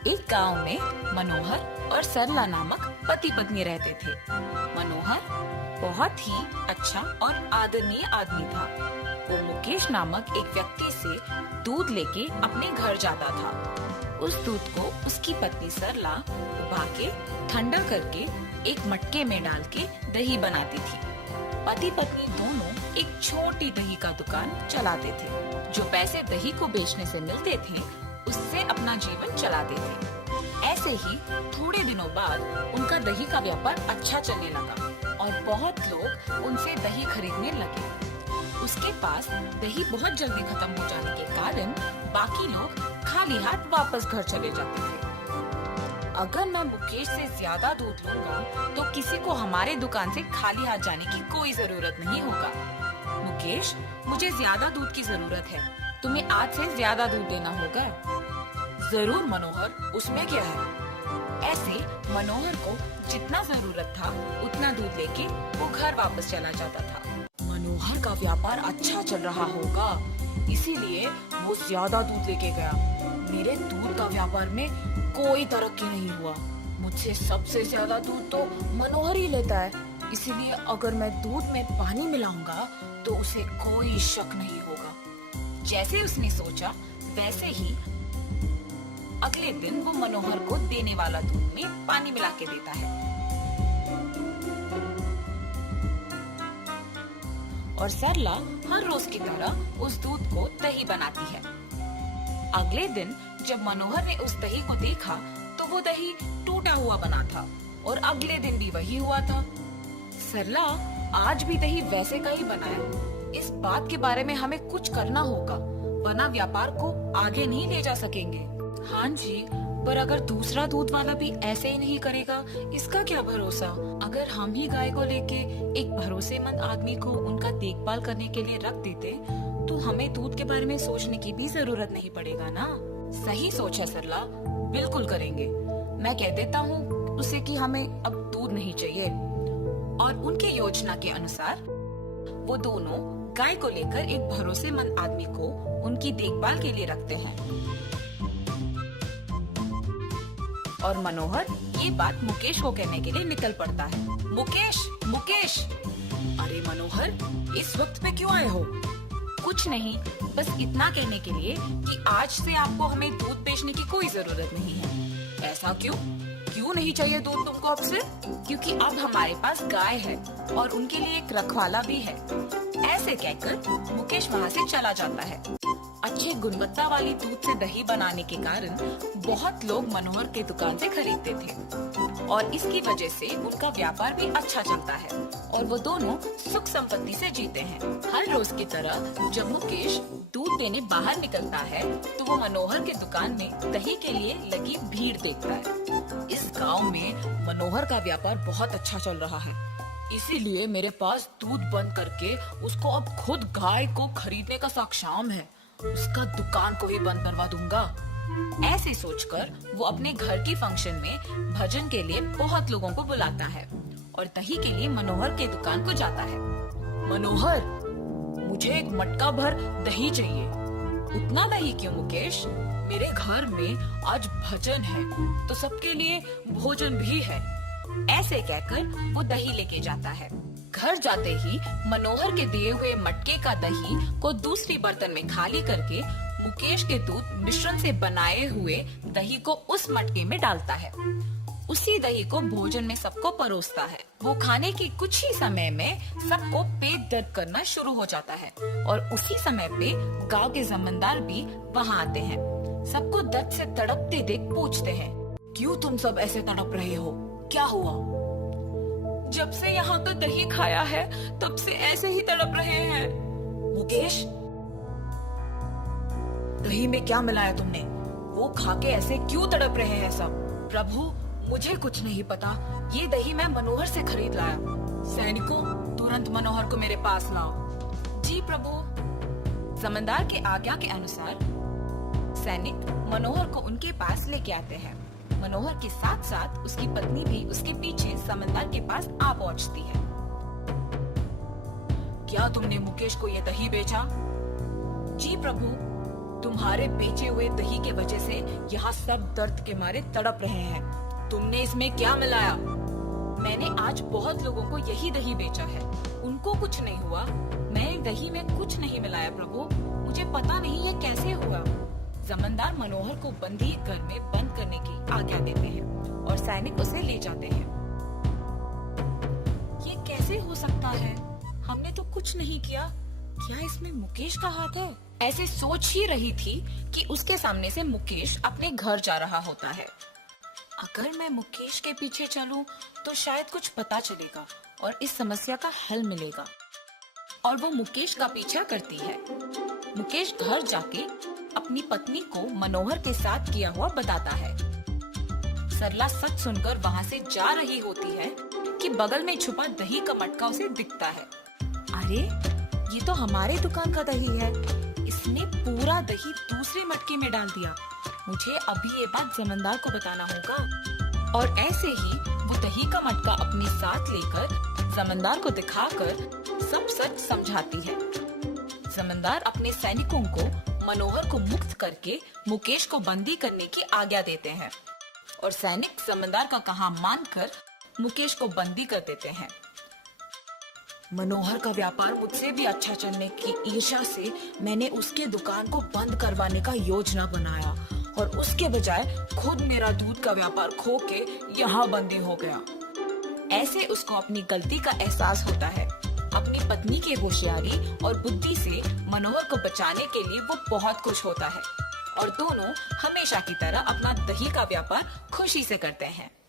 एक गांव में मनोहर और सरला नामक पति पत्नी रहते थे। मनोहर बहुत ही अच्छा और आदरणीय आदमी था। वो मुकेश नामक एक व्यक्ति से दूध लेके अपने घर जाता था। उस दूध को उसकी पत्नी सरला उबा के ठंडा करके एक मटके में डाल के दही बनाती थी। पति पत्नी दोनों एक छोटी दही का दुकान चलाते थे। जो पैसे दही को बेचने से मिलते थे उससे अपना जीवन चलाते थे। ऐसे ही थोड़े दिनों बाद उनका दही का व्यापार अच्छा चलने लगा और बहुत लोग उनसे दही खरीदने लगे। उसके पास दही बहुत जल्दी खत्म हो जाने के कारण बाकी लोग खाली हाथ वापस घर चले जाते थे। अगर मैं मुकेश से ज्यादा दूध लूंगा तो किसी को हमारे दुकान से खाली हाथ जाने की कोई जरूरत नहीं होगा। मुकेश, मुझे ज्यादा दूध की जरूरत है, तुम्हें आज से ज्यादा दूध देना होगा। जरूर मनोहर, उसमें क्या है। ऐसे मनोहर को जितना जरूरत था उतना दूध लेके वो घर वापस चला जाता था। मनोहर का व्यापार अच्छा चल रहा होगा, इसीलिए वो ज्यादा दूध लेके गया। मेरे दूध का व्यापार में कोई तरक्की नहीं हुआ। मुझसे सबसे ज्यादा दूध तो मनोहर ही लेता है, इसीलिए अगर मैं दूध में पानी मिलाऊंगा तो उसे कोई शक नहीं होगा। जैसे उसने सोचा वैसे ही अगले दिन वो मनोहर को देने वाला दूध में पानी मिला के देता है और सरला हर रोज की तरह उस दूध को दही बनाती है। अगले दिन जब मनोहर ने उस दही को देखा तो वो दही टूटा हुआ बना था और अगले दिन भी वही हुआ था। सरला, आज भी दही वैसे का ही बना है। इस बात के बारे में हमें कुछ करना होगा, वरना व्यापार को आगे नहीं ले जा सकेंगे। हाँ जी, पर अगर दूसरा दूध वाला भी ऐसे ही नहीं करेगा, इसका क्या भरोसा। अगर हम ही गाय को लेके एक भरोसेमंद आदमी को उनका देखभाल करने के लिए रख देते तो हमें दूध के बारे में सोचने की भी जरूरत नहीं पड़ेगा ना। सही सोच है सरला, बिल्कुल करेंगे। मैं कह देता हूँ उसे कि हमें अब दूध नहीं चाहिए। और उनके योजना के अनुसार वो दोनों गाय को लेकर एक भरोसेमंद आदमी को उनकी देखभाल के लिए रखते हैं। और मनोहर ये बात मुकेश को कहने के लिए निकल पड़ता है। मुकेश, मुकेश! अरे मनोहर, इस वक्त पे क्यों आए हो? कुछ नहीं, बस इतना कहने के लिए कि आज से आपको हमें दूध बेचने की कोई जरूरत नहीं है। ऐसा क्यों? क्यों नहीं चाहिए दूध तुमको अब से? क्योंकि अब हमारे पास गाय है और उनके लिए एक रखवाला भी है। ऐसे कहकर मुकेश वहाँ से चला जाता है। अच्छे गुणवत्ता वाली दूध से दही बनाने के कारण बहुत लोग मनोहर के दुकान से खरीदते थे और इसकी वजह से उनका व्यापार भी अच्छा चलता है और वो दोनों सुख संपत्ति से जीते हैं। हर रोज की तरह जब मुकेश दूध देने बाहर निकलता है तो वो मनोहर के दुकान में दही के लिए लगी भीड़ देखता है। इस गांव में मनोहर का व्यापार बहुत अच्छा चल रहा है, इसीलिए मेरे पास दूध बंद करके उसको अब खुद गाय को खरीदने का साक्षाम है। उसका दुकान को ही बंद करवा दूंगा। ऐसे सोचकर वो अपने घर की फंक्शन में भजन के लिए बहुत लोगों को बुलाता है और दही के लिए मनोहर के दुकान को जाता है। मनोहर, मुझे एक मटका भर दही चाहिए। उतना दही क्यों मुकेश? मेरे घर में आज भजन है तो सबके लिए भोजन भी है। ऐसे कहकर वो दही लेके जाता है। घर जाते ही मनोहर के दिए हुए मटके का दही को दूसरी बर्तन में खाली करके मुकेश के दूध मिश्रण से बनाए हुए दही को उस मटके में डालता है। उसी दही को भोजन में सबको परोसता है। वो खाने के कुछ ही समय में सबको पेट दर्द करना शुरू हो जाता है और उसी समय पे गांव के जमींदार भी वहाँ आते हैं। सबको दर्द से तड़पते देख पूछते हैं, क्यों तुम सब ऐसे तड़प रहे हो? क्या हुआ? जब से यहाँ का दही खाया है तब से ऐसे ही तड़प रहे हैं। मुकेश, दही में क्या मिलाया तुमने? वो खा के ऐसे क्यों तड़प रहे हैं सब? प्रभु, मुझे कुछ नहीं पता। ये दही मैं मनोहर से खरीद लाया। सैनिकों, तुरंत मनोहर को मेरे पास लाओ। जी प्रभु। जमींदार के आज्ञा के अनुसार सैनिक मनोहर को उनके पास लेके आते हैं। मनोहर के साथ साथ उसकी पत्नी भी उसके पीछे जमींदार के पास आ पहुंचती है। क्या तुमने मुकेश को ये दही बेचा? जी प्रभु। तुम्हारे बेचे हुए दही के वजह से यहाँ सब दर्द के मारे तड़प रहे हैं। तुमने इसमें क्या मिलाया? मैंने आज बहुत लोगों को यही दही बेचा है, उनको कुछ नहीं हुआ। मैं दही में कुछ नहीं मिलाया प्रभु, मुझे पता नहीं ये कैसे हुआ। जमींदार मनोहर को बंदी घर में बंद करने की आज्ञा देते हैं और सैनिक उसे ले जाते हैं। ये कैसे हो सकता है? हमने तो कुछ नहीं किया। क्या इसमें मुकेश का हाथ है? ऐसे सोच ही रही थी कि उसके सामने से मुकेश अपने घर जा रहा होता है। अगर मैं मुकेश के पीछे चलूं तो शायद कुछ पता चलेगा और इस समस्या का हल मिलेगा। और वो मुकेश का पीछा करती है। मुकेश घर जाके अपनी पत्नी को मनोहर के साथ किया हुआ बताता है। सरला सच सुनकर वहाँ से जा रही होती है कि बगल में छुपा दही का मटका उसे दिखता है। अरे ये तो हमारे दुकान का दही है। इसने पूरा दही दूसरे मटके में डाल दिया। मुझे अभी ये बात जमींदार को बताना होगा। और ऐसे ही वो दही का मटका अपने साथ लेकर जमींदार को दिखाकर सब सच समझाती है। जमींदार अपने सैनिकों को मनोहर को मुक्त करके मुकेश को बंदी करने की आज्ञा देते हैं और सैनिक जमींदार का कहा मानकर मुकेश को बंदी कर देते हैं। मनोहर का व्यापार मुझसे भी अच्छा चलने की ईर्ष्या से मैंने उसके दुकान को बंद करवाने का योजना बनाया और उसके बजाय खुद मेरा दूध का व्यापार खो के यहाँ बंदी हो गया। ऐसे उसको अपनी गलती का एहसास होता है। अपनी पत्नी की होशियारी और बुद्धि से मनोहर को बचाने के लिए वो बहुत खुश होता है और दोनों हमेशा की तरह अपना दही का व्यापार खुशी से करते हैं।